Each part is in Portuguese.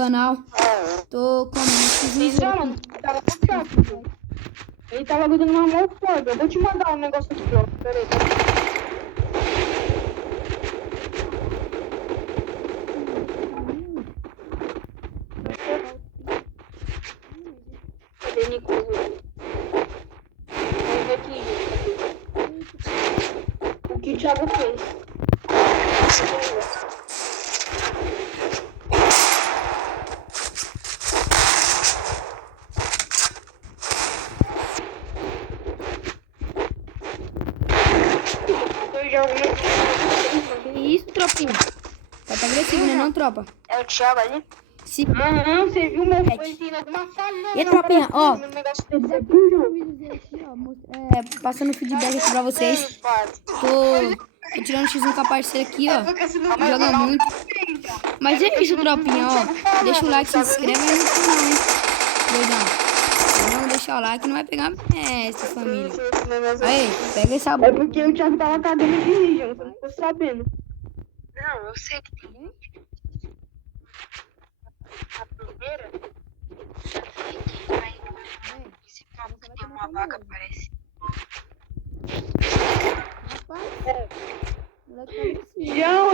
canal. Tô comendo Mano, tava muito chato. Ele tava dando uma mão foda. Eu vou te mandar um negócio aqui, ó. Pera aí. Cadê Nicolas? Vamos ver aqui. O que o Thiago fez? Que isso, tropinha? Tá agressivo, né não, tropa? É o Thiago ali? Sim. Aham, você viu meu foi alguma falha? E a tropinha, ó. Negócio Passando feedback aqui pra vocês. Tô tirando X1 com a parceira aqui, ó. Joga muito. Mas é isso, tropinha, ó. Deixa o like, se inscreve aí no canal, hein? Doidão. Se não deixar o like, não vai pegar essa família. Aí, pega essa É porque o Thiago tava cagando de rir, você não ficou sabendo. Não, eu sei que tem. A primeira. Esse papo que tem uma vaca, parece. João!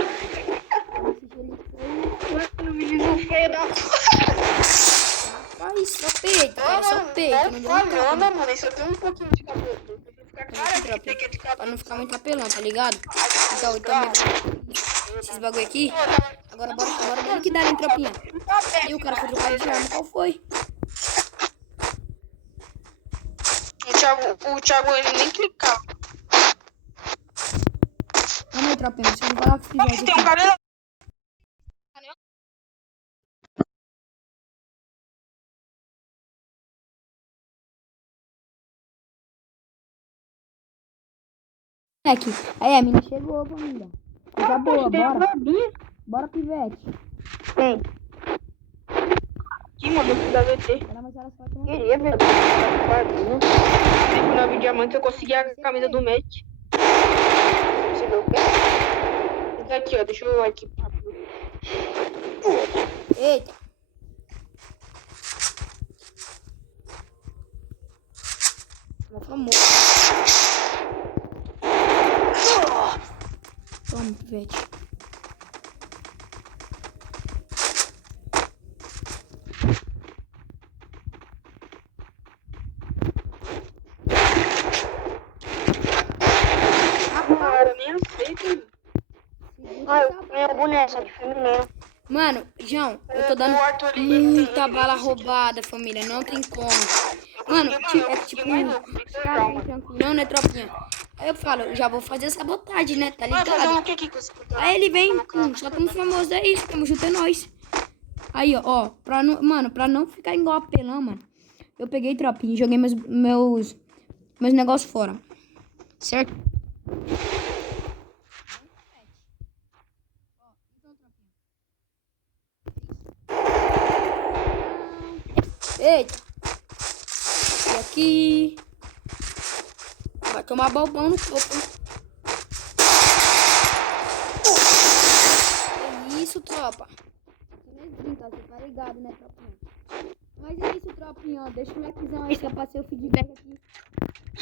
Mano, menino feio da Rapaz, só peito, cara, só peito. Não deu um tapa, não. mano, isso tem um pouquinho de cabelo. Pra não ficar muito apelão, tá ligado? Então esses bagulho aqui. Agora bora dele que dá, hein, tropinha. E o cara foi trocar de arma, qual foi? O Thiago ele nem clicava. Vamos aí, tropinha, deixa eu falar com o Tem um Fivete aqui. cabelo. Aqui. Aí, a mina chegou, família. Coisa boa, bora. Bora, Pivete. Tem. Que mano, eu da VT. Queria ver. Quando eu vi diamante, eu consegui a camisa do match. Você viu o quê? Esse aqui, ó. Deixa eu aqui. Eita. Famoso. Toma, Pivete. Cara, nem aceito. Ah, eu ganhei a boneca de feminino. Mano, João, eu tô dando muita bala roubada, família. Não tem como. Mano, é tipo, os caras vêm tranquilão, né, tropinha? Aí eu falo, já vou fazer sabotagem, né, tá ligado? Aí ele vem, só tamo famoso, é isso, tamo junto, é nóis. Aí, ó, pra não ficar igual apelão, mano, eu peguei tropinha e joguei meus negócios fora. Certo? Eita! E aqui. Vai tomar balbão no corpo, hein? É isso, tropa. Você tá ligado, né, tropinha? Mas é isso, tropinha, ó. Deixa o likezão aí que eu passei o feedback aqui.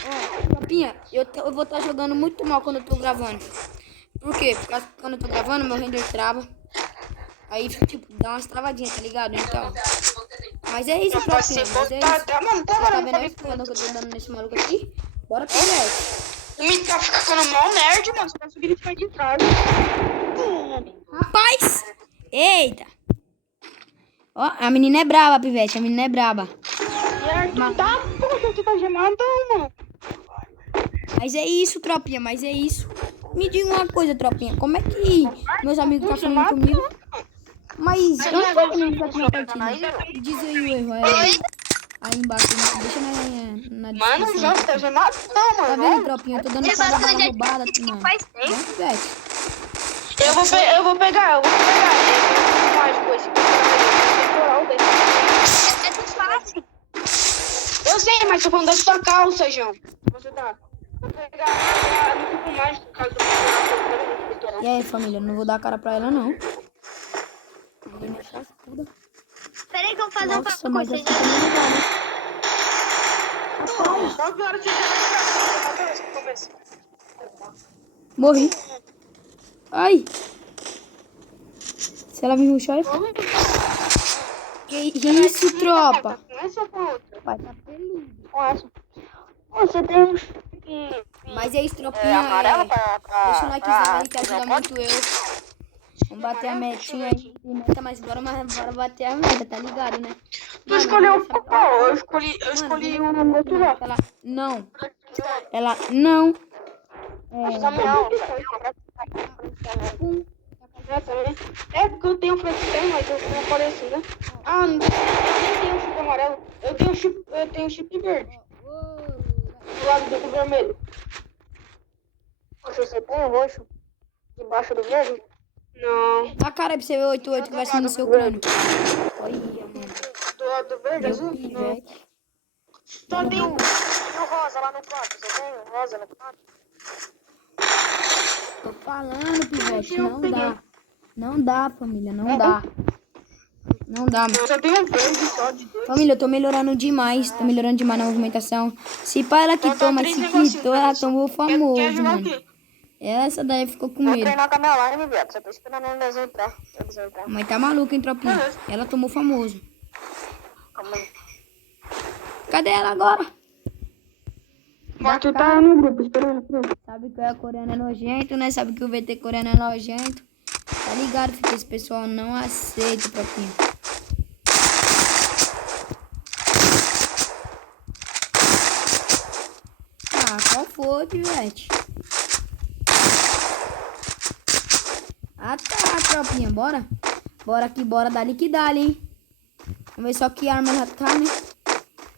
Ó, tropinha, eu vou estar jogando muito mal quando eu tô gravando. Por quê? Porque quando eu tô gravando, meu render trava. Aí, tipo, dá umas travadinhas, tá ligado? Então. Mas é isso, tropinha. Mas é isso. Tá vendo a escada que eu tô dando nesse maluco aqui? Bora, Pivete. O menino tá ficando mó nerd, mano. Você tá subindo ficar de trás. Rapaz! Eita! Ó, a menina é braba, Pivete. A menina é braba. Tá, porra, você tá gemado, mano. Mas é isso, tropinha. Mas é isso. Me diga uma coisa, tropinha. Como é que meus amigos estão falando comigo? Mas eu não tô vendo aqui na partida. Diz aí o erro. Aí embaixo, deixa na descrição. Mano, o João tá gemado, não, Tá mano. vendo, tropinha? Eu tô dando cada bala roubada, mano. Né, Pivete? Eu vou pegar. É muito fácil. Eu sei, mas tô falando da sua calça, João. Você tá. Vou pegar no grupo mágico, caso do E aí, família? Não vou dar a cara pra ela, não. Ninguém me cascuda. Peraí que eu vou fazer um Nossa, papo com mas vocês. essa também não dá, né? 9 horas de dia no começo. Morri. Ai. Se ela me ruxar, eu... Que isso, tropa? Com essa ou com a outra? Vai tá peludo. Com essa. Você tem um Mas é isso, tropinha. amarelo Deixa o likezão aí que ajuda muito eu. Vamos bater a metinha aí. Tem meta, mas bora bater a meta, tá ligado, né? Tu escolheu sabe qual? Eu escolhi um outro lá. Ela não. Ela não. Pum. É porque eu tenho flexão, mas eu não apareci, né? Ah, não, eu nem tenho chip amarelo. Eu tenho chip verde. Do lado do vermelho. Você tem o roxo debaixo do verde? Não. Dá cara aí pra você ver 88 que vai ser no seu crânio. Olha, mano. Do lado do verde, Meu azul? Não. pivete. Só tem um. E o rosa lá no canto? Você tem o rosa no canto? Tô falando, pivete. Não dá. Não dá, família. Não dá. Não dá, mano. Eu só tenho um verde só de 2. Família, eu tô melhorando demais. Tô melhorando demais na movimentação. Se pá, ela quitou, mas se quitou, ela tomou famoso, Quer jogar o mano. quê? Essa daí ficou com Vou medo. treinar com a minha live, viado. Só tô esperando eles entrar. Mas tá maluca, hein, tropinha? Ela tomou famoso. Calma aí. Cadê ela agora? Mas tu tá no grupo, esperando. Sabe que a coreana é nojento, né? Sabe que o VT coreano é nojento. Tá ligado, filho? Esse pessoal não aceita, tropinha. Ah, qual foi, pivete? Ah, tá, tropinha. Bora? Bora aqui, bora dar liquidar, hein? Vamos ver só que arma ela tá, né?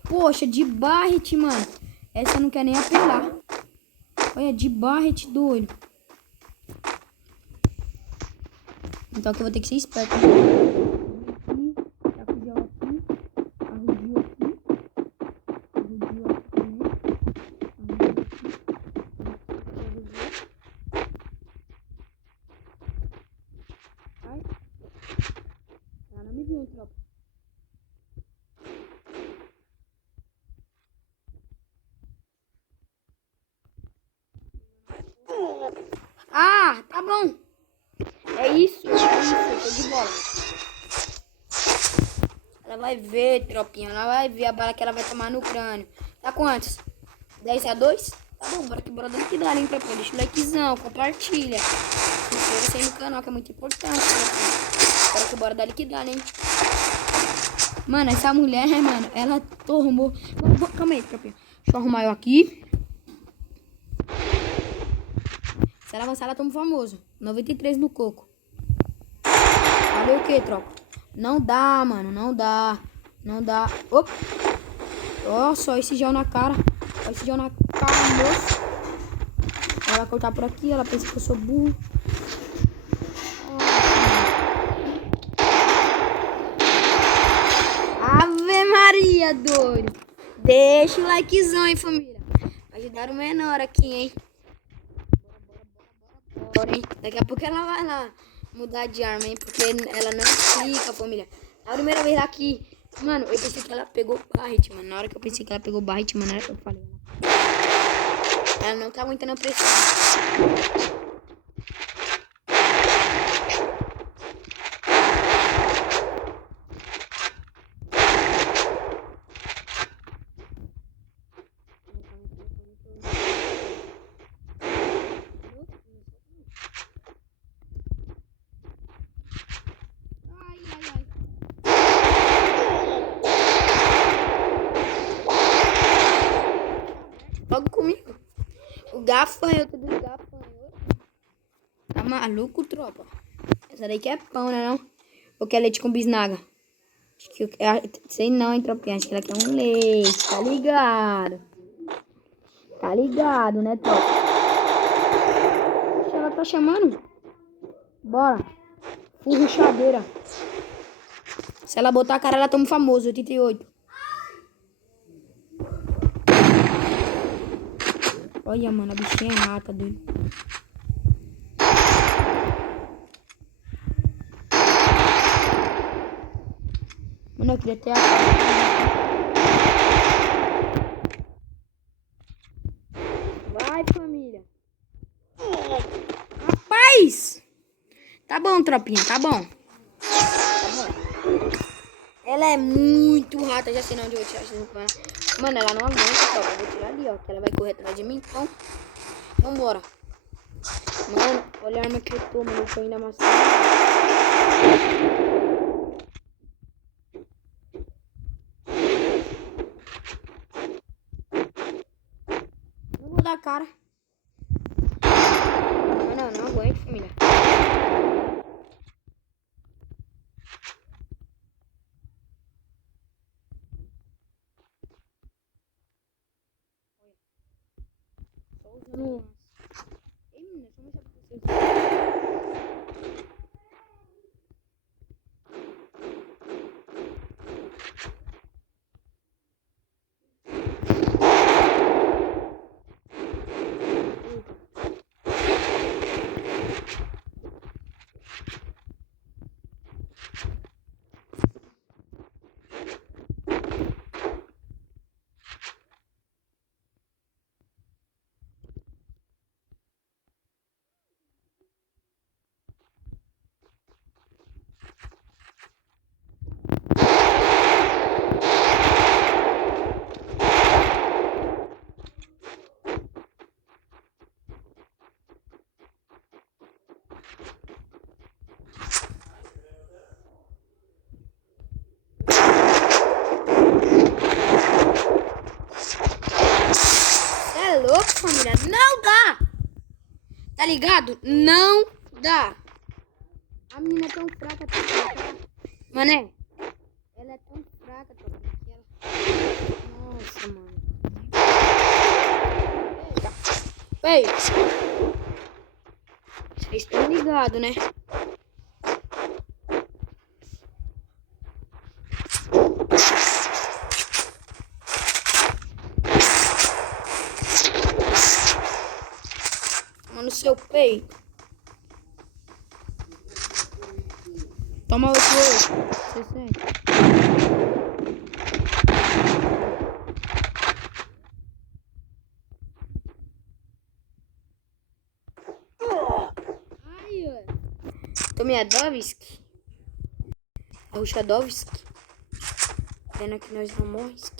Poxa, de Barret, mano. Essa não quer nem apelar. Olha, de Barret, doido. Então aqui eu vou ter que ser esperto. Aqui, tá com o gel aqui. Arrudiu aqui. Arrudiu aqui também. Arrudiu aqui. Ai. Ela não me viu, tropa. Ah, tá bom. É isso, tô de bola. Ela vai ver, tropinha. Ela vai ver a bala que ela vai tomar no crânio. Tá quantos? 10-2? Tá bom, bora que bora dando que dá, hein, tropinha. Deixa o likezão, compartilha. Se inscreva aí no canal, que é muito importante, tropinha. Bora que bora dar liquidar, hein. Mano, essa mulher, mano, ela tomou... Calma aí, tropinha. Deixa eu arrumar eu aqui. Se ela avançar, ela toma famoso. 93 no coco. Falei o que, tropa? Não dá, mano. Não dá. Não dá. Opa. Ó, só esse gel na cara. Ó, esse gel na cara, moço. Ela vai cortar por aqui. Ela pensa que eu sou burro. Ave Maria, doido. Deixa o likezão aí, família. Ajudar o menor aqui, hein? Daqui a pouco ela vai lá mudar de arma, hein? Porque ela não fica, família. A primeira vez aqui, mano, eu pensei que ela pegou Barret, mano. Na hora que eu pensei que ela pegou Barret, mano, era que eu falei. Ela não tá aguentando a pressão. Logo comigo. O gafanhoto dos gafanhotos. Tá maluco, tropa? Essa daí que é pão, né não? Ou quer leite com bisnaga? Acho que sei não, hein, tropinha. Acho que ela quer um leite, tá ligado? Tá ligado, né, tropa? Acho que ela tá chamando. Bora. Furruchadeira. Se ela botar a cara, ela toma famoso, 88. Olha, mano, a bichinha é rata, doido. Mano, eu queria ter a... Vai, família. Rapaz! Tá bom, tropinha, tá bom. Tá bom. Ela é muito rata, já sei onde eu vou tirar essa. Mano, ela não aguenta, tropa. Eu vou tirar ali, ó, que ela vai correr atrás de mim, então... Vambora. Mano, olha a arma que eu tô, mano. Eu tô ainda amassando. Não vou dar cara. Não aguento, família. Só usando... Ei, menina, deixa eu mostrar pra vocês. É louco, família? Não dá! Tá ligado? Não dá! A menina é tão fraca, Mané, ela é tão fraca, que ela... Nossa, mano. Ei! Vocês estão ligados, né? No seu peito. Toma outro olho. Você sente? Ai, ó. Tomiadovski. Ruchadovski. Pena que nós não morremos.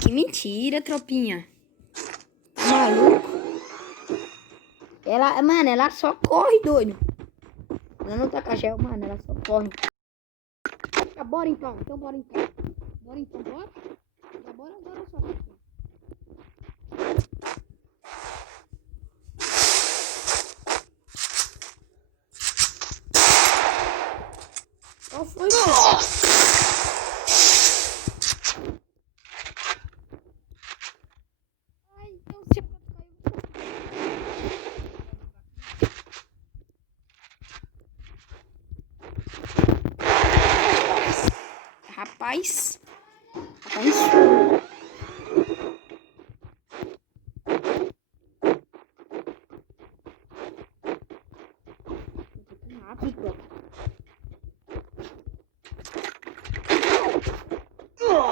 Que mentira, tropinha. Tá maluco? Mano, ela só corre, doido. Ela não tá cachê, mano, ela só corre. Bora então, bora então. Bora então, bora? Já bora agora só. Qual foi, mano? Ai, então se Rapaz. Rápido. Não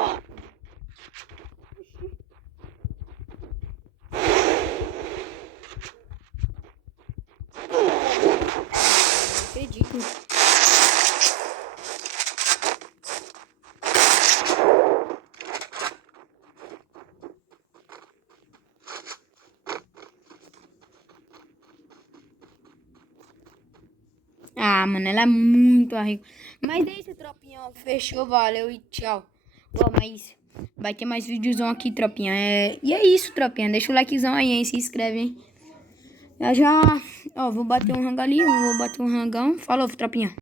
acredito. Ah, mano, ela é muito rica. Mas é isso, tropinha. Fechou, valeu e tchau. Ó, mas vai ter mais vídeozão aqui, tropinha. E é isso, tropinha. Deixa o likezão aí, hein? Se inscreve, hein? Já, ó, vou bater um rango ali, vou bater um rangão. Falou, tropinha.